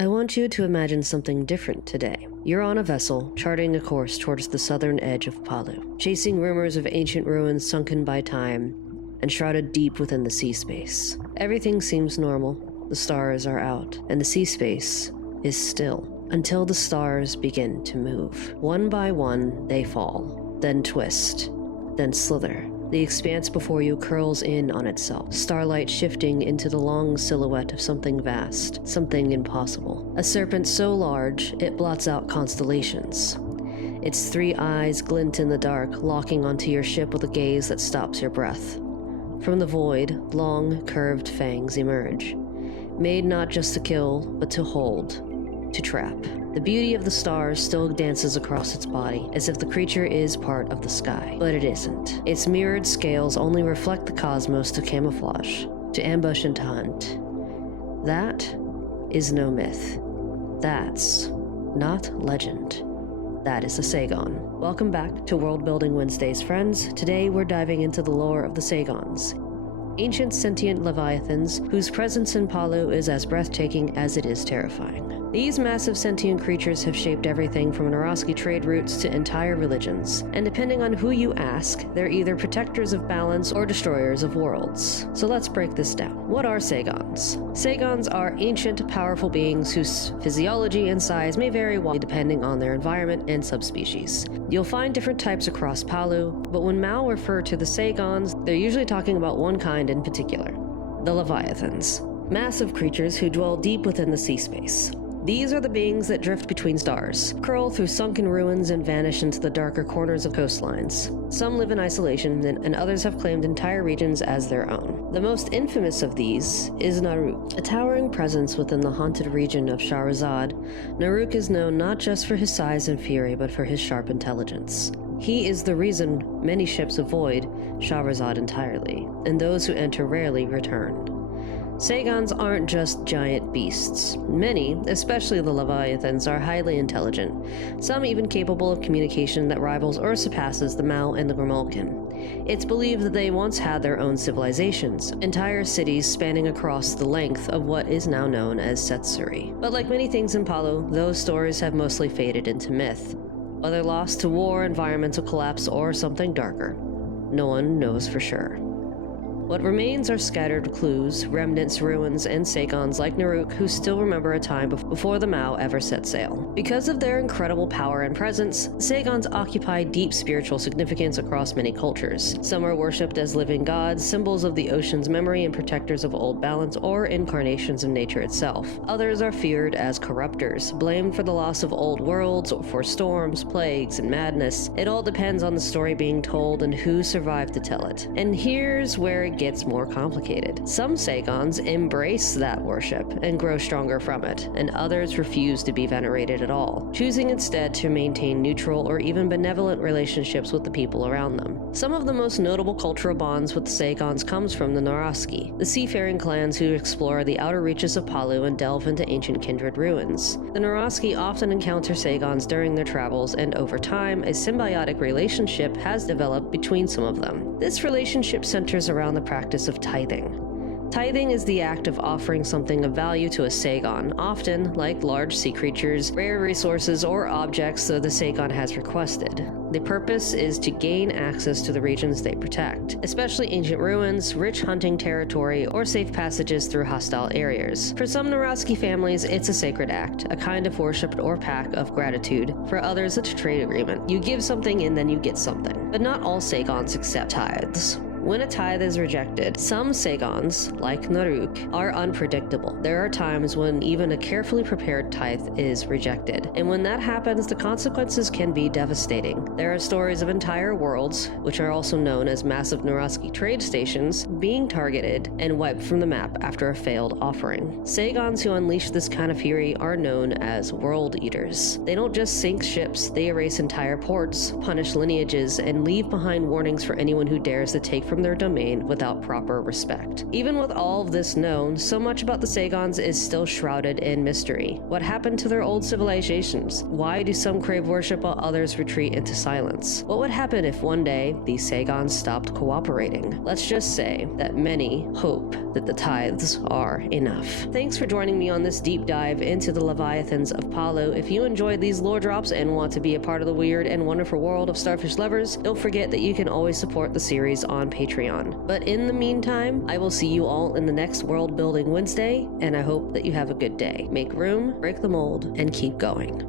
I want you to imagine something different today. You're on a vessel, charting a course towards the southern edge of Palu, chasing rumors of ancient ruins sunken by time and shrouded deep within the sea space. Everything seems normal, the stars are out, and the sea space is still, until the stars begin to move. One by one, they fall, then twist, then slither. The expanse before you curls in on itself, starlight shifting into the long silhouette of something vast, something impossible. A serpent so large, it blots out constellations. Its 3 eyes glint in the dark, locking onto your ship with a gaze that stops your breath. From the void, long, curved fangs emerge, made not just to kill, but to hold, to trap. The beauty of the stars still dances across its body, as if the creature is part of the sky. But it isn't. Its mirrored scales only reflect the cosmos to camouflage, to ambush and to hunt. That is no myth. That's not legend. That is a Saigon. Welcome back to World Building Wednesdays, friends. Today we're diving into the lore of the Saiygons, ancient sentient leviathans whose presence in Palu is as breathtaking as it is terrifying. These massive sentient creatures have shaped everything from Naraski trade routes to entire religions, and depending on who you ask, they're either protectors of balance or destroyers of worlds. So let's break this down. What are Saiygons? Saiygons are ancient, powerful beings whose physiology and size may vary widely depending on their environment and subspecies. You'll find different types across Palu, but when Mao refer to the Saiygons, they're usually talking about one kind in particular, the Leviathans. Massive creatures who dwell deep within the sea space. These are the beings that drift between stars, curl through sunken ruins, and vanish into the darker corners of coastlines. Some live in isolation, and others have claimed entire regions as their own. The most infamous of these is Naruk. A towering presence within the haunted region of Shahrazad, Naruk is known not just for his size and fury, but for his sharp intelligence. He is the reason many ships avoid Shahrazad entirely, and those who enter rarely return. Saiygons aren't just giant beasts. Many, especially the Leviathans, are highly intelligent, some even capable of communication that rivals or surpasses the Mao and the Grimalkin. It's believed that they once had their own civilizations, entire cities spanning across the length of what is now known as Setsuri. But like many things in Palu, those stories have mostly faded into myth, whether lost to war, environmental collapse, or something darker. No one knows for sure. What remains are scattered clues, remnants, ruins, and Saiygons like Naruk who still remember a time before the Mao ever set sail. Because of their incredible power and presence, Saiygons occupy deep spiritual significance across many cultures. Some are worshipped as living gods, symbols of the ocean's memory and protectors of old balance, or incarnations of nature itself. Others are feared as corruptors, blamed for the loss of old worlds, or for storms, plagues, and madness. It all depends on the story being told and who survived to tell it. And here's where it gets more complicated. Some Saiygons embrace that worship and grow stronger from it, and others refuse to be venerated at all, choosing instead to maintain neutral or even benevolent relationships with the people around them. Some of the most notable cultural bonds with the Saiygons comes from the Naraski, the seafaring clans who explore the outer reaches of Palu and delve into ancient kindred ruins. The Naraski often encounter Saiygons during their travels, and over time, a symbiotic relationship has developed between some of them. This relationship centers around the practice of tithing. Tithing is the act of offering something of value to a Saigon, often, like large sea creatures, rare resources, or objects that the Saigon has requested. The purpose is to gain access to the regions they protect, especially ancient ruins, rich hunting territory, or safe passages through hostile areas. For some Naraski families, it's a sacred act, a kind of worship or pact of gratitude. For others, it's a trade agreement. You give something and then you get something. But not all Saigons accept tithes. When a tithe is rejected, some Saiygons, like Naruk, are unpredictable. There are times when even a carefully prepared tithe is rejected, and when that happens, the consequences can be devastating. There are stories of entire worlds, which are also known as massive Naraski trade stations, being targeted and wiped from the map after a failed offering. Saigons who unleash this kind of fury are known as world eaters. They don't just sink ships, they erase entire ports, punish lineages, and leave behind warnings for anyone who dares to take from from their domain without proper respect. Even with all of this known, so much about the Saiygons is still shrouded in mystery. What happened to their old civilizations? Why do some crave worship while others retreat into silence? What would happen if one day these Saiygons stopped cooperating? Let's just say that many hope that the tithes are enough. Thanks for joining me on this deep dive into the Leviathans of Palu. If you enjoyed these lore drops and want to be a part of the weird and wonderful world of starfish lovers, don't forget that you can always support the series on Patreon. But in the meantime, I will see you all in the next World Building Wednesday, and I hope that you have a good day. Make room, break the mold, and keep going.